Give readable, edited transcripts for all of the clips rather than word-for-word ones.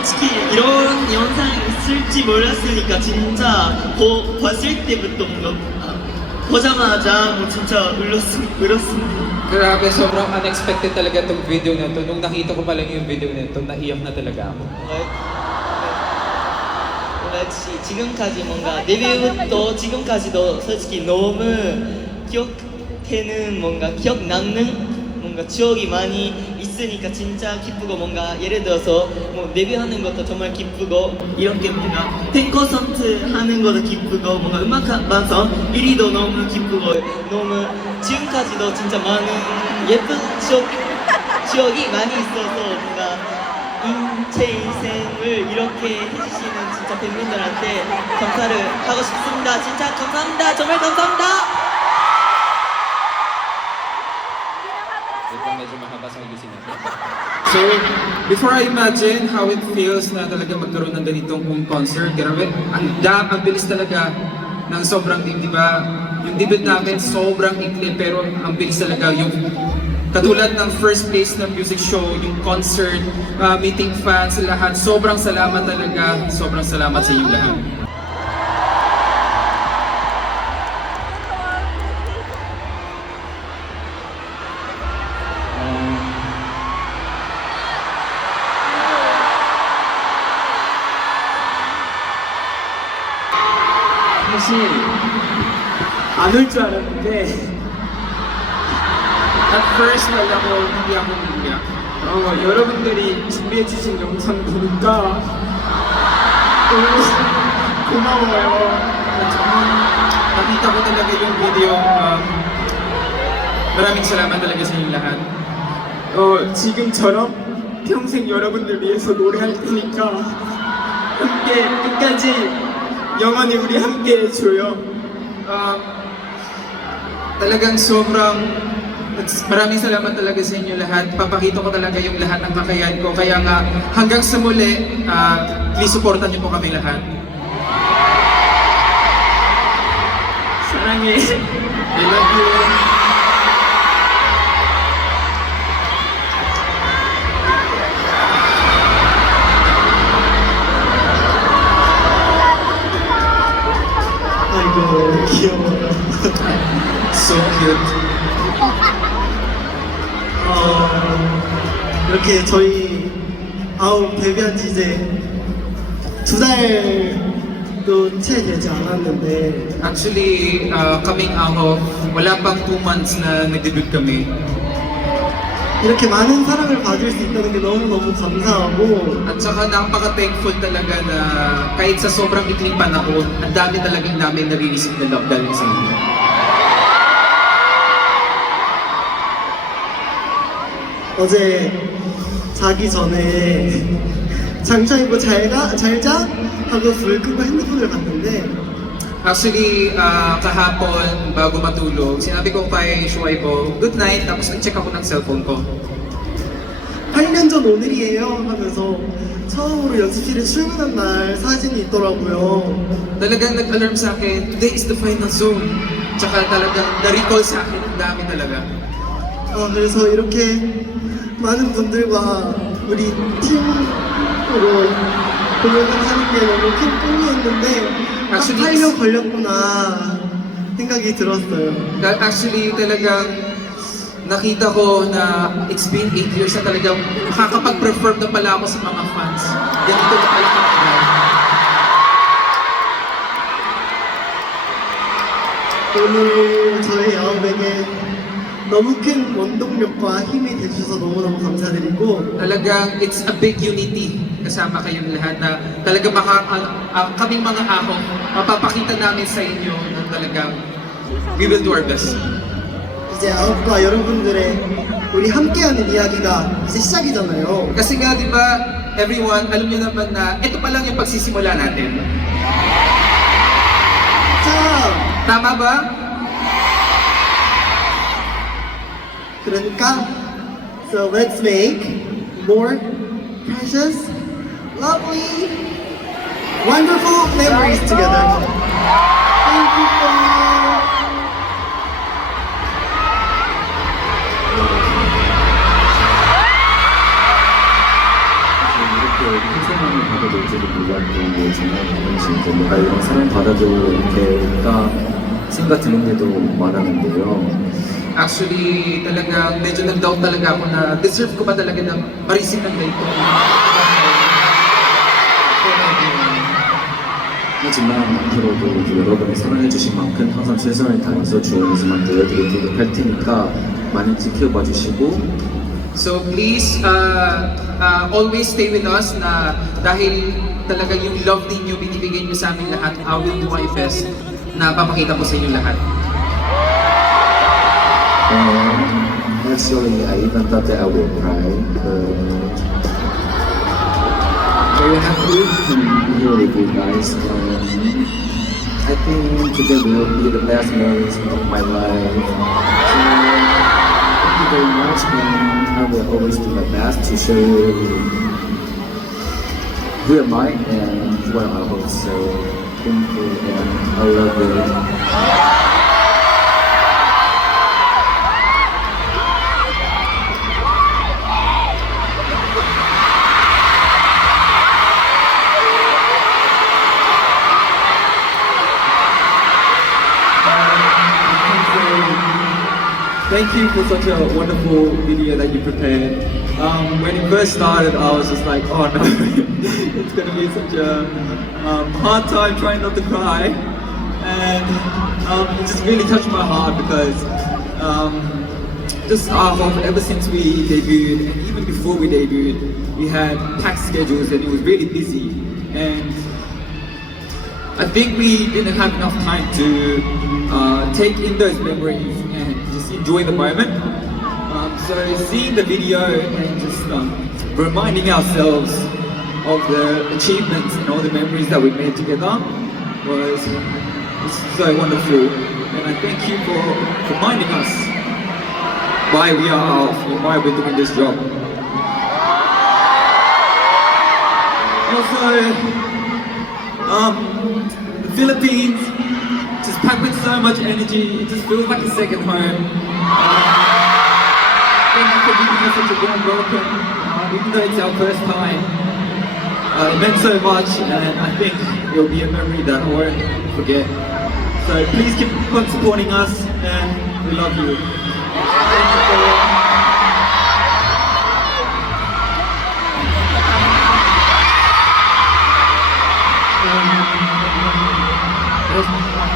솔직히 이런 영상이 있을지 몰랐으니까 진짜 봤을 때부터 뭔가 보자마자 뭐 진짜 울었습니다. Grabe, sobrang unexpected talaga itong video na to. Nung nakita ko pa lang yung video na ito, naiyak na talaga ako. 지금까지 뭔가 데뷔부터 지금까지도 솔직히 너무 기억되는 뭔가 기억 남는 뭔가 추억이 많이 있으니까 진짜 기쁘고 뭔가 예를 들어서 뭐 데뷔하는 것도 정말 기쁘고 이렇게 뭔가 팬콘서트 하는 것도 기쁘고 뭔가 음악 방송 1위도 너무 기쁘고 너무 지금까지도 진짜 많은 예쁜 추억이 많이 있어서 뭔가 제 인생을 이렇게 해주시는 진짜 팬분들한테 감사를 하고 싶습니다. 진짜 감사합니다. 정말 감사합니다. Medyo mahaba sa ayusin natin. So, before I imagine how it feels na talaga magkaroon ng ganitong home concert, grabe, ang bilis talaga ng sobrang di ba? Yung debut namin sobrang ikli pero ang bilis talaga yung katulad ng first place na music show, yung concert, meeting fans, lahat. Sobrang salamat talaga. Sobrang salamat sa inyong lahat. 사실 안 올 줄 알았는데 At first, hindi ako umiyak. 여러분들이 준비해 주신 영상 보니까 너무 고마워요. Nakita ko talaga yung video. Maraming salamat talaga sa inyong lahat. 지금처럼 평생 여러분들 위해서 노래할 테니까 함께 끝까지 영원히 우리 함께 해줘요. Talagang maraming salamat talaga sa inyo lahat. Papakita ko talaga yung lahat ng kakayahan ko. Kaya nga, hanggang sa muli, please supportan niyo po kami lahat. 사랑해. I love you. 아이고 귀여워요. So cute. 이렇게 저희 데뷔한 지 이제 2달도 채 되지 않았는데 Actually, coming out of, wala pang 2 months na nag-debut kami. 이렇게 많은 사랑을 받을 수 있다는 게 너무너무 감사하고 At saka napaka-thankful talaga na kahit sa sobrang ikling panahon, ang dami talagang namin nare-receive na love dahil sa inyo. 어제 자기 전에 장창이고 잘자 하고 불 끄고 핸드폰을 봤는데 Actually, kahapon bago matulog, sinabi ko kay Shuai ko, good night, tapos nag-check ako ng cellphone ko. 8년 전 오늘이에요 하면서 처음으로 연습실에 출근한 날 사진이 있더라고요. Talagang nag-alarm sa akin, today is the final zone. Tsaka talagang na-recall sa akin, ang dami talaga. 그래서 이렇게 많은 분들과 우리 팀으로 공연을 하는 게 너무 큰 꿈이었는데 딱 8년 걸렸구나 생각이 들었어요. Actually, talagang nakita ko na it's been 8 years na talagang makakapag-perform na pala ako sa mga fans. Ganito na pala katagal. 오늘 저희 아홉에게 너무 큰 원동력과 힘이 되주셔서 너무너무 감사드리고 Talagang it's a big unity kasama kayong lahat na talagang kaming mga ahong mapapakita namin sa inyo na talagang we will do our best. 이제 아홉과 여러분들의 우리 함께하는 이야기가 이제 시작이잖아요. Kasi nga, di ba, everyone, alam niyo naman na ito pa lang yung pagsisimula natin. 자, Tama ba? 그러니까 so let's make more precious, lovely, wonderful memories together. Thank you all. 이렇게 생생한 사랑을 받아들일지도 몰랐고 정말 가끔씩 이제 내가 이런 사랑 받아도 될까 생각 드는 때도 많았는데요. Actually, talagang medyo nag-doubt talaga ako na deserve ko ba talaga na ma-receive ng ganito. 하지만 앞으로도 이제 여러분이 사랑해주신 만큼 항상 최선을 다해서 좋은 모습만 보여드리도록 할 테니까 많이 지켜봐 주시고 So please, always stay with us na dahil talaga yung love ninyo binibigay niyo sa amin lahat, I will do my best na papakita ko sa inyo lahat. Actually, I even thought that I would cry. Very happy to be here with you guys. I think today will be the best memories of my life. So, thank you very much, and I will always do my best to show you who am I and who am I host. So, thank you, and I love you. Thank you for such a wonderful video that you prepared. When it first started, I was just like, oh no, it's gonna be such a hard time trying not to cry. And it just really touched my heart because ever since we debuted, and even before we debuted, we had packed schedules and it was really busy. And I think we didn't have enough time to take in those memories and just enjoy the moment. So seeing the video and just reminding ourselves of the achievements and all the memories that we made together was so wonderful. And I thank you for reminding us why we are and why we're doing this job. Also, the Philippines, just packed with so much energy, it just feels like a second home. Thank you for giving us such a warm welcome, even though it's our first time. It meant so much, and I think it'll be a memory that I won't forget. So please keep on supporting us, and we love you. Thank you for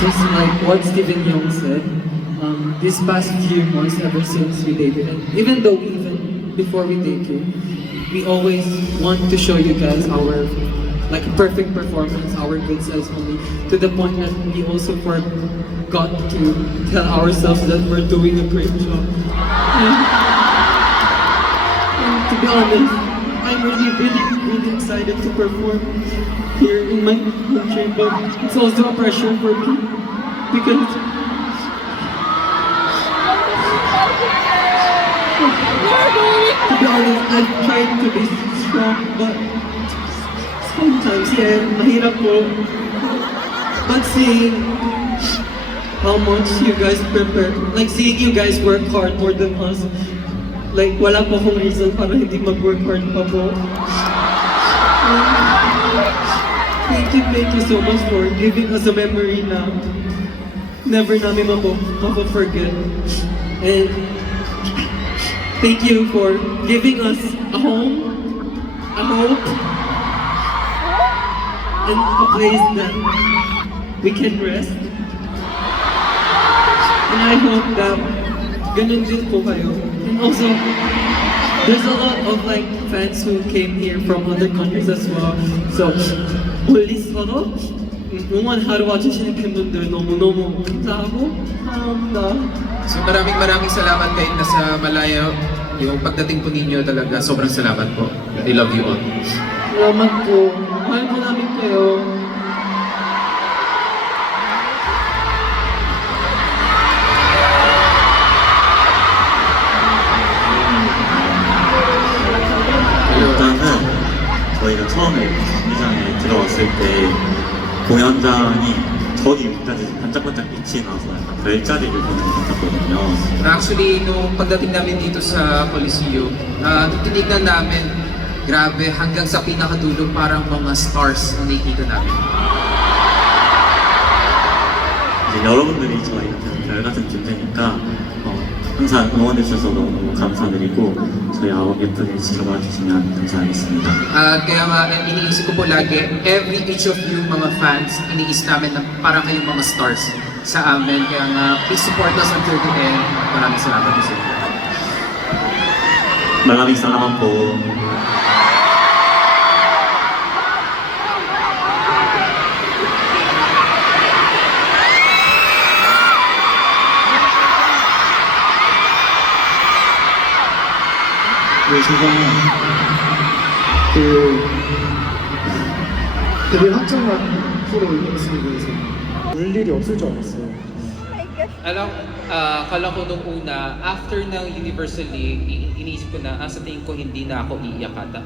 just like what Stephen Young said, these past few months ever since we debuted, and even though even before we debuted, we always want to show you guys our like perfect performance, our good selves only, to the point that we also forgot to tell ourselves that we're doing a great job. And to be honest, I'm really excited to perform here in my country, but it's also a pressure for me because to be honest, I've tried to be strong, but sometimes, mahirap po. But seeing how much you guys prepare, like seeing you guys work hard more than us, like wala po akong reason para hindi mag-work hard pa po. Thank you so much for giving us a memory na never namin mapo-forget. And thank you for giving us a home, a hope, and a place that we can rest. And I hope that ganun din po kayo. And also, there's a lot of like fans who came here from other countries as well. So, 멀리서도 응원하러 와주시는 팬분들 너무너무 감사하고 사랑합니다. So maraming salamat kahit nasa malayo. Yung pagdating po ninyo talaga, sobrang salamat po. I love you all. Salamat po. Mahal po namin kayo. 일단은 저희가 처음에 경기장에 들어왔을 때 공연장이 저기 위까지 반짝반짝 빛이 나서 약간 별자리를 보는 것 같았거든요. Actually, nung pagdating namin dito sa Coliseo, tinignan namin Grabe, hanggang sa pinakadulo parang mga stars ang nakikita namin. 이제 여러분들이 저희한테 별 같은 존재니까 항상 응원해 주셔서 너무너무 감사드리고 저희 아홉 예쁘게 지켜봐 주시면 감사하겠습니다. Kaya nga, iniisip ko po lagi, each of you mga fans, iniisip namin na parang kayong mga stars sa amin. Kaya nga, please support us until the end. Maraming salamat po sa inyo. Maraming salamat po. 네, 제가 데뷔 확정만 프로 이닝스리그에서 울 일이 없을 줄 알았어요. Kala ko nung una, after ng Universal League, iniisip ko na, sa tingin ko hindi na ako iiyak ata.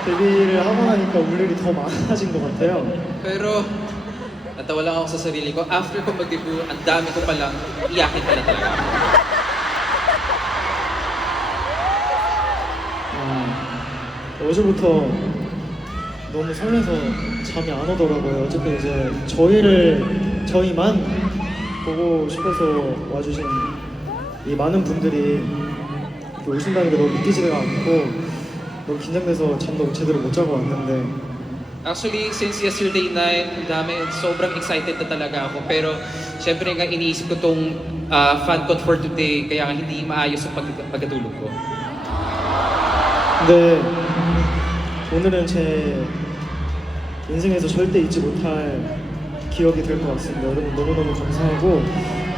근데 데뷔를 하고 나니까 울 일이 더 많아진 것 같아요. Pero, natawa lang ako sa sarili ko, after ko mag-debut, ang dami ko palang iyakin pala talaga. 어제부터 너무 설레서 잠이 안 오더라고요. 어쨌든 이제 저희만 보고 싶어서 와주신 이 많은 분들이 이렇게 오신다는 게 너무 믿기지가 않고 너무 긴장돼서 잠도 제대로 못 자고 왔는데 Actually, since yesterday night, ang dami, sobrang excited na talaga ako. Pero, syempre nga iniisip ko tong fan con for today, kaya nga hindi maayos ang pagkatulog ko. 근데 오늘은 제 인생에서 절대 잊지 못할 기억이 될 것 같습니다. 여러분 너무너무 감사하고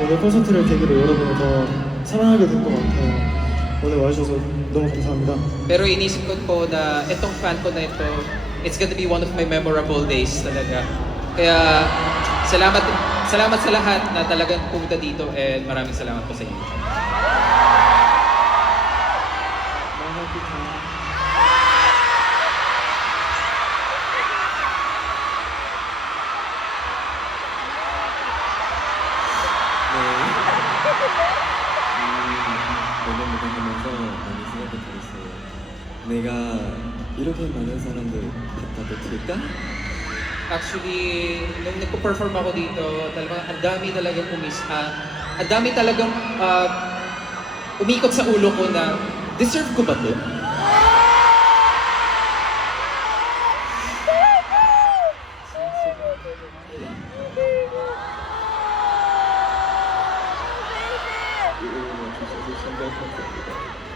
오늘 콘서트를 계기로 여러분을 더 사랑하게 된 것 같아요. 오늘 와주셔서 너무 감사합니다. Pero inisip ko po na itong fan ko na ito, it's gonna be one of my memorable days talaga. Kaya salamat sa lahat na talagang pumunta dito and maraming salamat po sa inyo. 오늘 무대하면서 많이 생각이 들었어요. 내가 이렇게 많은 사람들 갖다 놓칠까? Actually, nung nagpo-perform ako dito, talagang ang dami talagang umikot sa ulo ko na deserve ko ba to?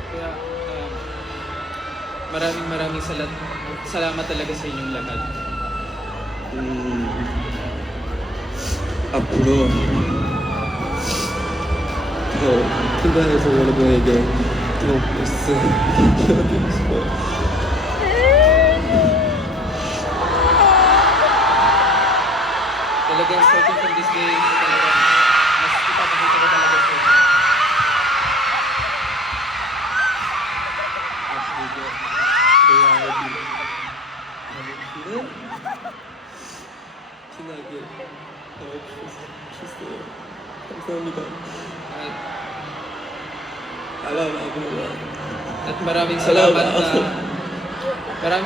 Kaya maraming salamat talaga sa inyong lahat. 앞으로 더 큰단에서 여러분에게 더 베스트 보여드리고 싶어요. Talagang starting from this day, talagang mas ipapakita ko talaga sa inyo. 앞으로도 저희 아이들 가는 길에 빛나게 도와주셨어요. 감사합니다. 알아보라. At maraming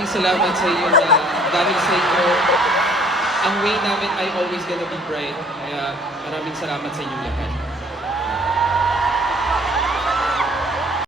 salamat sa inyo na dahil sa inyo, ang way namin ay always gonna be bright. Kaya maraming salamat sa inyong lahat.